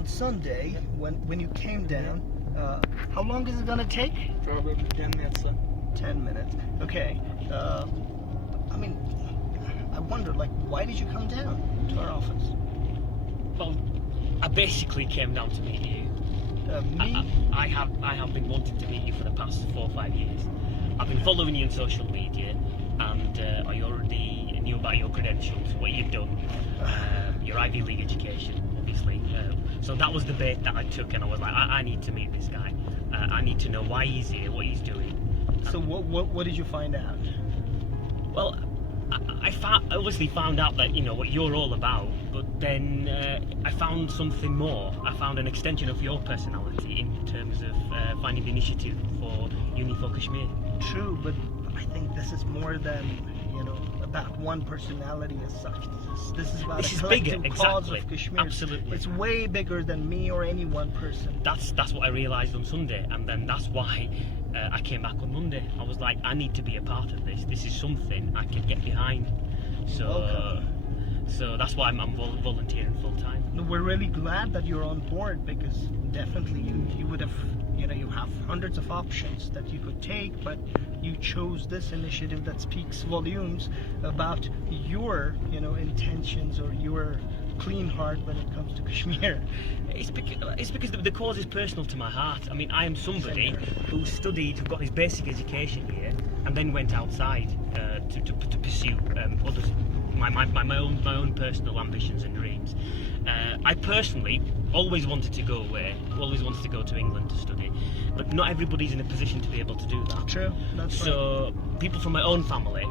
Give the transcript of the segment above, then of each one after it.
on Sunday, when you came down, how long is it gonna take? Probably 10 minutes, sir. 10 minutes. Okay. I mean, I wonder, like, why did you come down to our office? Well, I basically came down to meet you. Me? I have been wanting to meet you for the past 4 or 5 years. I've been following you on social media, and I already knew about your credentials, what you've done, your Ivy League education, obviously. So that was the bait that I took, and I was like, I need to meet this guy. I need to know why he's here, what he's doing. So what did you find out? Well, I obviously found out that, you know, what you're all about, but then I found something more. I found an extension of your personality in terms of finding the initiative for Unifo Kashmir. True, but I think this is more than, you know, about one personality as such. This is about This a is collective bigger, cause exactly. of Kashmir. Absolutely. It's way bigger than me or any one person. That's what I realised on Sunday, and then that's why I came back on Monday. I was like, I need to be a part of this. This is something I can get behind. So that's why I'm volunteering full time. We're really glad that you're on board, because definitely you would have, you know, you have hundreds of options that you could take, but you chose this initiative that speaks volumes about your, you know, intentions or your clean heart when it comes to Kashmir. It's because the cause is personal to my heart. I mean, I am somebody who studied, who got his basic education here, and then went outside to pursue others, my own personal ambitions and dreams. I personally always wanted to go away, always wanted to go to England to study, but not everybody's in a position to be able to do that. True, that's right. So people from my own family,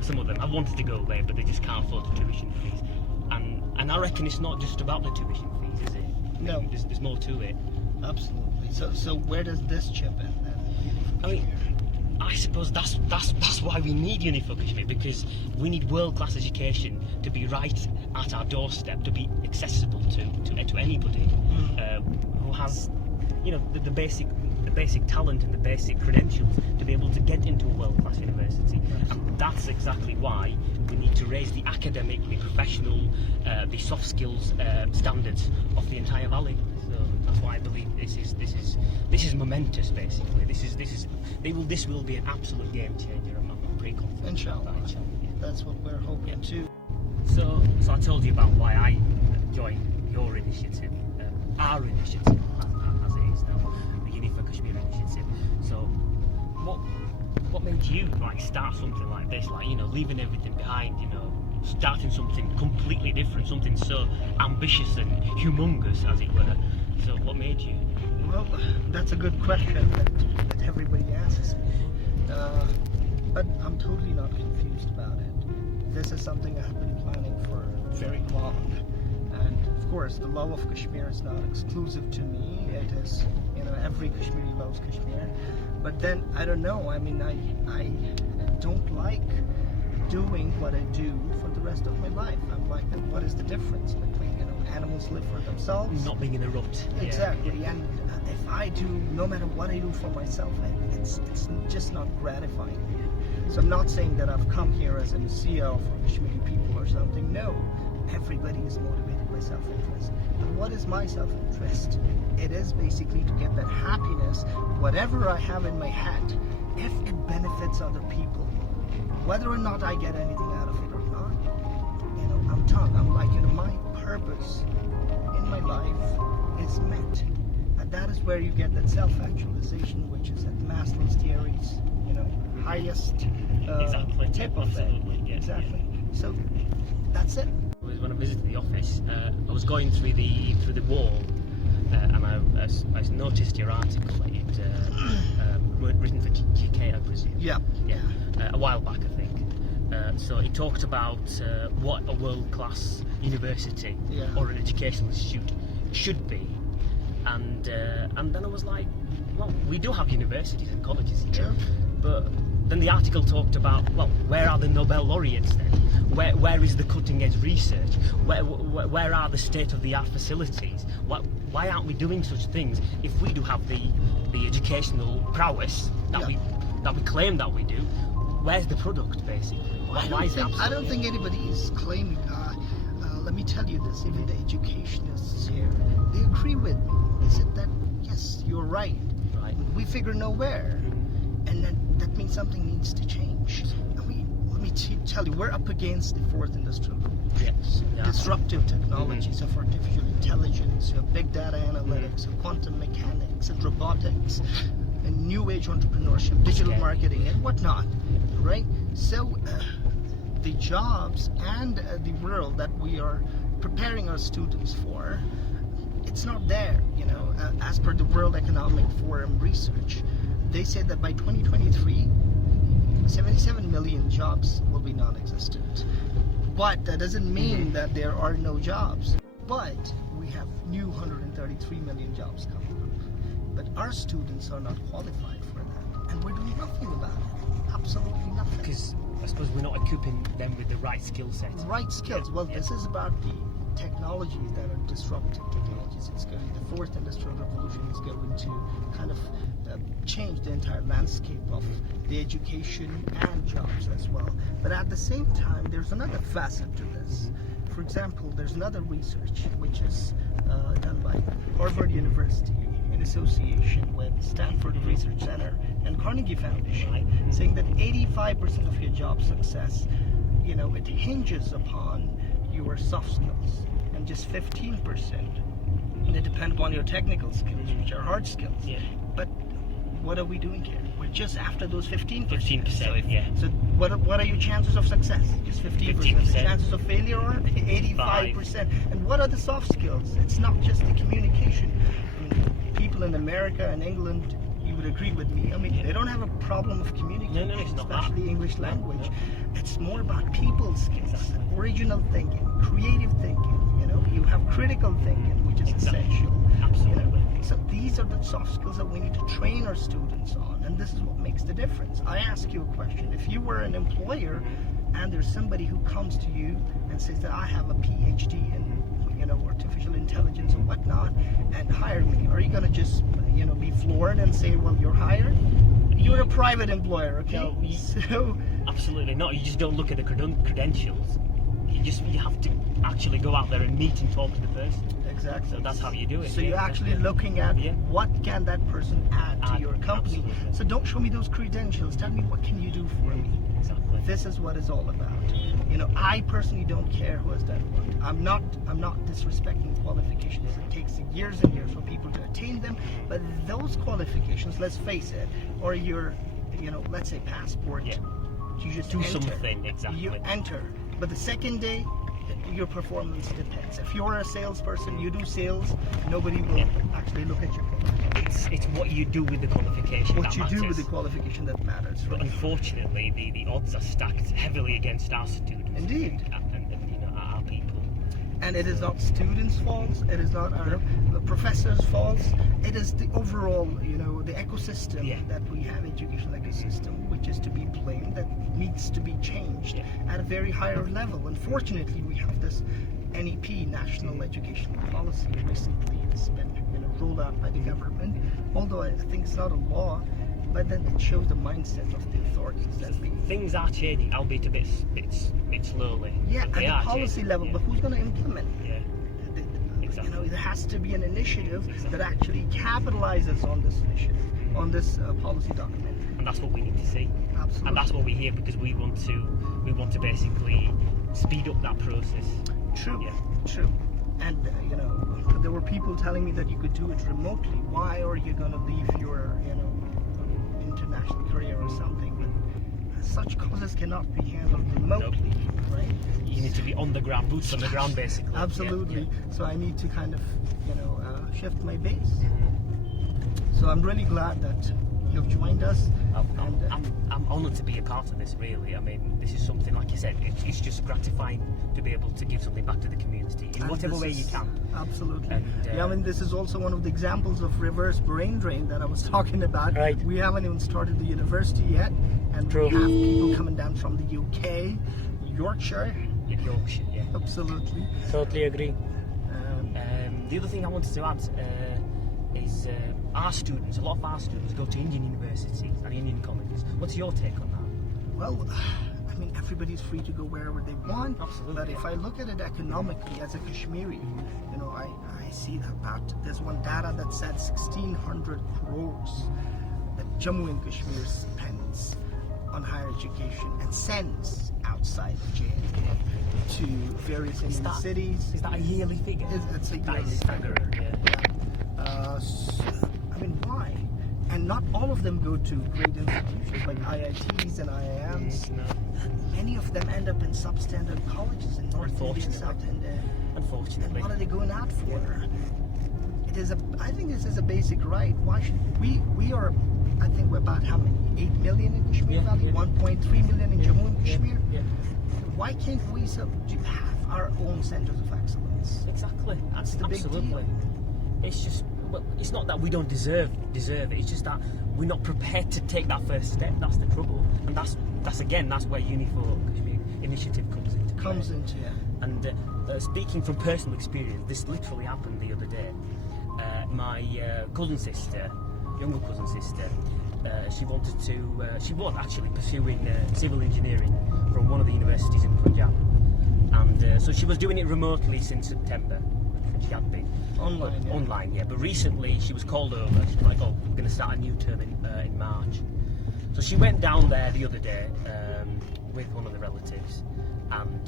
some of them have wanted to go away, but they just can't afford the tuition fees. And I reckon it's not just about the tuition fees, is it? No. There's more to it. Absolutely. So where does this chip in then? I mean, I suppose that's why we need Unifo Kashmir, because we need world-class education to be right at our doorstep, to be accessible to anybody who has, you know, the basic talent and the basic credentials to be able to get into a world-class university. And that's exactly why we need to raise the academic, the professional, the soft skills standards of the entire valley. So that's why I believe this is momentous. Basically, this will be an absolute game changer. I'm pretty confident. Inshallah. Inshallah, yeah. That's what we're hoping too. So I told you about why I joined your initiative, our initiative, as it is now, the Unifo Kashmir initiative. So what made you like start something like this? Like, you know, leaving everything behind, you know, starting something completely different, something so ambitious and humongous, as it were. So what made you? Well, that's a good question that everybody asks me. But I'm totally not confused about it. This is something I have been planning for very long. And of course, the love of Kashmir is not exclusive to me. It is, you know, every Kashmiri loves Kashmir. But then, I don't know, I mean, I don't like doing what I do for the rest of my life. I'm like, what is the difference between, you know, animals live for themselves? Not being in a rut. Exactly, Yeah. and if I do, no matter what I do for myself, it's just not gratifying me. So I'm not saying that I've come here as a messiah for Kashmiri people or something. No, everybody is motivated by self-interest. And what is my self-interest? It is basically to get that happiness, whatever I have in my head, if it benefits other people. Whether or not I get anything out of it or not, you know, I'm like, you know, my purpose in my life is met. And that is where you get that self-actualization, which is at Maslow's theories, you know, highest Exactly. tip of it. Absolutely, yeah. Exactly. So that's it. When I visited the office, I was going through the wall, and I noticed your article that you'd written for GK, I presume. Yeah. A while back, I think. So it talked about what a world-class university or an educational institute should be, and then I was like, well, we do have universities and colleges here, Sure. but then the article talked about, well, where are the Nobel laureates then? Where is the cutting-edge research? Where are the state-of-the-art facilities? Why aren't we doing such things if we do have the educational prowess that we claim that we do? Where's the product, basically? I don't think anybody is claiming. Well, let me tell you this, even the educationists here, they agree with me. They said that, yes, you're right. Right. We figure nowhere. And that means something needs to change. I mean, let me tell you, we're up against the fourth industrial revolution. Yes. Yeah. Disruptive technologies of artificial intelligence, of big data analytics, of quantum mechanics, and robotics, and new age entrepreneurship, digital marketing, and whatnot, right? So the jobs and the world that we are preparing our students for, it's not there. As per the World Economic Forum research, they said that by 2023, 77 million jobs will be non-existent. But that doesn't mean that there are no jobs. But we have new 133 million jobs coming up. But our students are not qualified for that. And we're doing nothing about it. Absolutely nothing. Because I suppose we're not equipping them with the right skill set. Right skills. Yeah. Well, Yeah. this is about the technologies that are disruptive technologies. The fourth industrial revolution is going to kind of change the entire landscape of the education and jobs as well. But at the same time, there's another facet to this. For example, there's another research which is done by Harvard University in association with Stanford Research Center and Carnegie Foundation, saying that 85% of your job success, it hinges upon your soft skills, and just 15% they depend upon your technical skills, which are hard skills. Yeah. But what are we doing here? We're just after those 15%. 15%, yeah. So what are your chances of success? Just 15%. 15%. The chances of failure are 85%. And what are the soft skills? It's not just the communication. I mean, people in America and England, you would agree with me. I mean, they don't have a problem of communication, No, it's not that. especially English language. It's more about people skills, original thinking, creative thinking. You have critical thinking, which is essential. Absolutely. So these are the soft skills that we need to train our students on, and this is what makes the difference. I ask you a question. If you were an employer and there's somebody who comes to you and says that I have a PhD in artificial intelligence and whatnot and hire me, are you going to just be floored and say, well, you're hired? You're a private employer, okay? No, so absolutely not. You just don't look at the credentials. You have to actually go out there and meet and talk to the person. exactly. So that's how you do it. So yeah, you're actually exactly. looking at Yeah. what can that person add to your company. Absolutely. So don't show me those credentials. Tell me what can you do for me. Exactly. This is what it's all about. I personally don't care who has done what. I'm not disrespecting qualifications. It takes years and years for people to attain them. But those qualifications, let's face it, or your, let's say passport. Yeah. You just Do enter. something, exactly. You enter. But the second day, your performance depends. If you're a salesperson, you do sales, nobody will actually look at your qualification. It's what you do with the qualification What that you matters. do with the qualification that matters, But right? unfortunately, the odds are stacked heavily against our students. Indeed. And our people. And it is not students' faults, it is not our professors' faults, it is the overall, the ecosystem that we have, educational ecosystem, which is to be blamed, that needs to be changed at a very higher level. Unfortunately, we have this NEP, National Educational Policy, recently it's been rolled out by the government, although I think it's not a law, but then it shows the mindset of the authorities that we... Things are changing, albeit a bit slowly. Yeah, but at they the are policy changing, level, yeah. but who's going to implement? Yeah. Exactly. There has to be an initiative that actually capitalizes on this initiative, on this policy document. And that's what we need to see. Absolutely. And that's what we're here because we want to basically speed up that process. True. Yeah. True. And there were people telling me that you could do it remotely. Why are you going to leave your international career or something? But such causes cannot be handled remotely, right? You need to be on the ground, boots on the ground, basically. Absolutely. Yeah. So I need to kind of, shift my base. So I'm really glad that you've joined us. I'm honoured to be a part of this, really. I mean, this is something, like you said, it's just gratifying to be able to give something back to the community in whatever way you can. Absolutely. And, This is also one of the examples of reverse brain drain that I was talking about. Right. We haven't even started the university yet, and True. we have people coming down from the UK, Yorkshire. In Yorkshire, yeah. Absolutely. Totally agree. The other thing I wanted to add is our students, a lot of our students go to Indian universities and Indian colleges. What's your take on that? Well, mean, everybody's free to go wherever they want. Absolutely. But if I look at it economically as a Kashmiri, you know, I see that there's one data that said 1,600 crores that Jammu and Kashmir spends on higher education and sends outside J&K to various Indian cities. Is that a yearly figure? It's a That yearly is staggering, figure. yeah. I mean, why? And not all of them go to great institutions like IITs and IIMs. No. Many of them end up in substandard colleges in North India, South India. And Unfortunately. what are they going out for? It is I think this is a basic right. Why should we are, I think we're about how many? 8 million in Kashmir Valley, 1.3 million in Jammu and Kashmir. Yeah. Why can't we have our own centers of excellence? Exactly. That's the big Absolutely. deal. It's just, well, it's not that we don't deserve it. It's just that we're not prepared to take that first step. That's the trouble, and that's where Uni4 Kashmir initiative comes into play. And speaking from personal experience, this literally happened the other day. My cousin sister, younger cousin sister, she was actually pursuing civil engineering from one of the universities in Punjab, and so she was doing it remotely since September. She had been online, yeah. But recently she was called over. She's like, "Oh, we're going to start a new term in March." So she went down there the other day with one of the relatives, and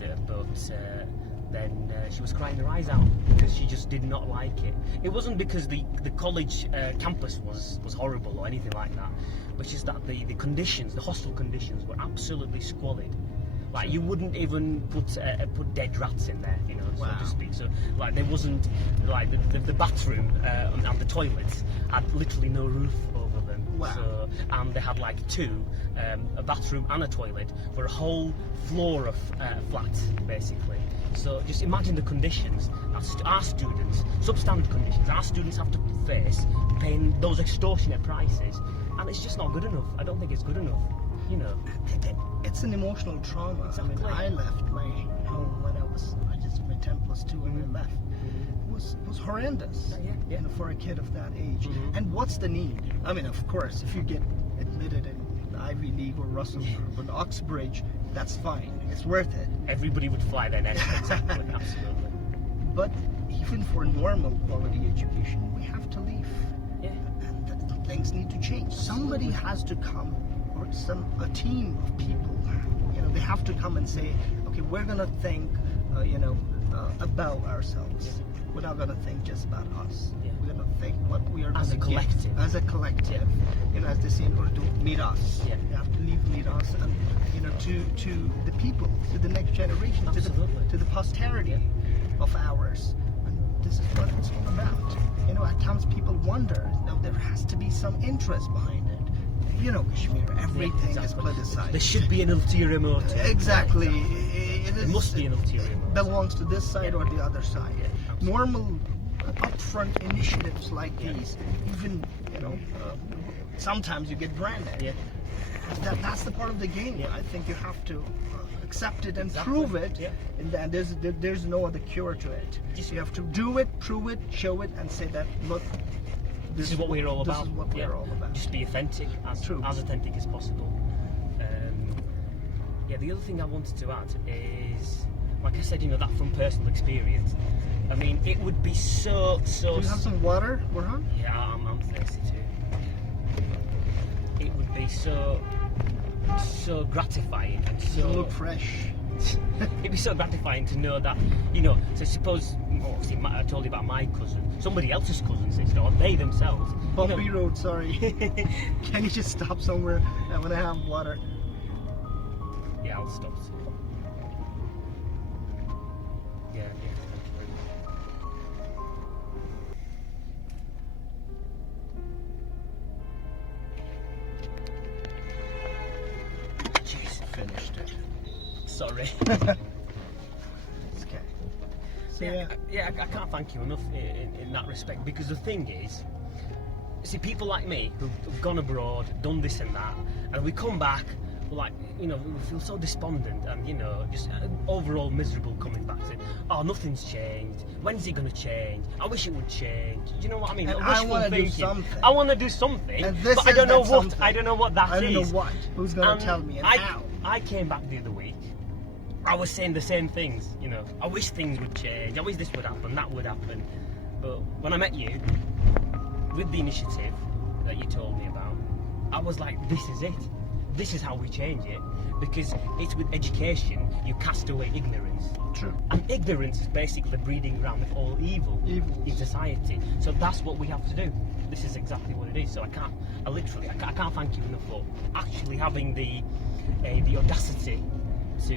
then she was crying her eyes out because she just did not like it. It wasn't because the college campus was horrible or anything like that, but just that the conditions, the hostel conditions, were absolutely squalid. Like, you wouldn't even put dead rats in there, you know, so to speak. So like, there wasn't, like, the bathroom and the toilets had literally no roof over them. Wow. So, and they had like two, a bathroom and a toilet for a whole floor of flat, basically. So just imagine the conditions that our students, substandard conditions, our students have to face, paying those extortionate prices, and it's just not good enough. I don't think it's good enough, you know. It's an emotional trauma. Exactly. I mean, I left my home when I just my 10+2 when I left. It was horrendous. Yeah. You know, for a kid of that age. And what's the need? I mean, of course, if you get admitted in the Ivy League or Russell or the Oxbridge, that's fine. It's worth it. Everybody would fly there next. Exactly, absolutely. But even for normal quality education, we have to leave. Yeah. And things need to change. Somebody has to come, or a team of people. You know, they have to come and say, okay, we're gonna think, about ourselves. We're not gonna think just about us. Yeah. We're gonna think what we are As a gonna collective. give as a collective. You know, as they say in Urdu, miras. Yeah. You have to leave miras, and you know, to the people, to the next generation, Absolutely. to the posterity of ours. And this is what it's all about. You know, at times people wonder, no, there has to be some interest behind it. You know, Kashmir, everything is politicized. There should be an ulterior motive. Exactly. There must be an ulterior motive. Belongs to this side or the other side. Yeah, absolutely. Normal upfront initiatives like these, even, you know, sometimes you get branded. Yeah. That's the part of the game. Yeah. I think you have to accept it and Exactly. prove it. Yeah. And there's no other cure to it. You have to do it, prove it, show it, and say that, look, This is what we're all about. This is what we're all about. Just be authentic, as authentic as possible. The other thing I wanted to add is, like I said, you know, that from personal experience. I mean, it would be so. Do you have some water, Burhan? Yeah, I'm thirsty too. It would be so gratifying and so. You look fresh. It'd be so gratifying to know that, you know, so suppose, obviously I told you about my cousin, somebody else's cousin sister, or they themselves. Bumpy road, sorry. Can you just stop somewhere? I'm gonna have water. Yeah, I'll stop. Yeah. Jeez, finished it. Sorry. It's okay. So I can't thank you enough in that respect, because the thing is, see, people like me who've gone abroad, done this and that, and we come back, we're like, you know, we feel so despondent and, you know, just overall miserable coming back, saying, oh, nothing's changed, when's it going to change, I wish it would change. Do you know what I mean? And I want to do something. I want to do something, And this but I is don't know that what. something. I don't know what that is. I don't know what. Who's gonna tell me and how? I came back the other week. I was saying the same things, you know. I wish things would change. I wish this would happen, that would happen. But when I met you, with the initiative that you told me about, I was like, this is it. This is how we change it. Because it's with education, you cast away ignorance. True. And ignorance is basically the breeding ground of all evil Evils. in society. So that's what we have to do. This is exactly what it is. So I can't thank you enough for actually having the audacity to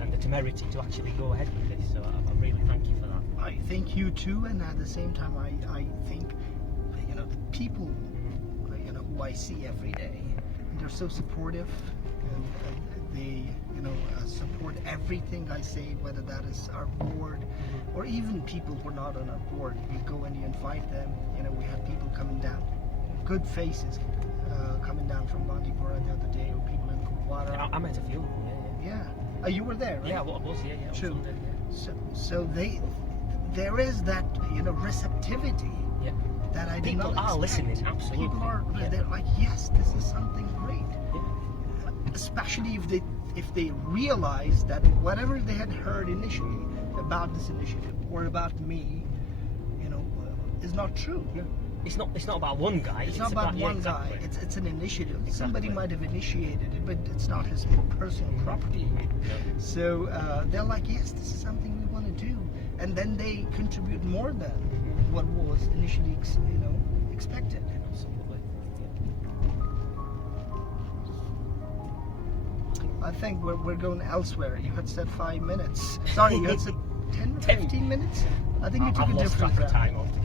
and the temerity to actually go ahead with this. So I really thank you for that. I thank you too, and at the same time, I think, you know, the people, you know, who I see every day, they're so supportive, and they, you know, support everything I say, whether that is our board, or even people who are not on our board. We go and you invite them. You know, we had people coming down, good faces, coming down from Bandipura the other day, or people in Kupwara. I met a few. Yeah. You were there, right? Yeah, what was? Yeah. True. Sunday, yeah. So there is that, you know, receptivity Yeah. that I did People not are expect. listening, absolutely. People are, Yeah. they're like, yes, this is something great. Yeah. Especially if they realize that whatever they had heard initially about this initiative or about me, you know, is not true. No. It's not about one guy. It's not about yeah, one exactly. guy. It's an initiative. Exactly. Somebody might have initiated it, but it's not his personal property. So they're like, yes, this is something we want to do, and then they contribute more than what was initially, you know, expected. Absolutely. I think we're going elsewhere. You had said 5 minutes. Sorry, you had said 10 or 15 minutes. I think you took I've a lost different track of route. time altogether.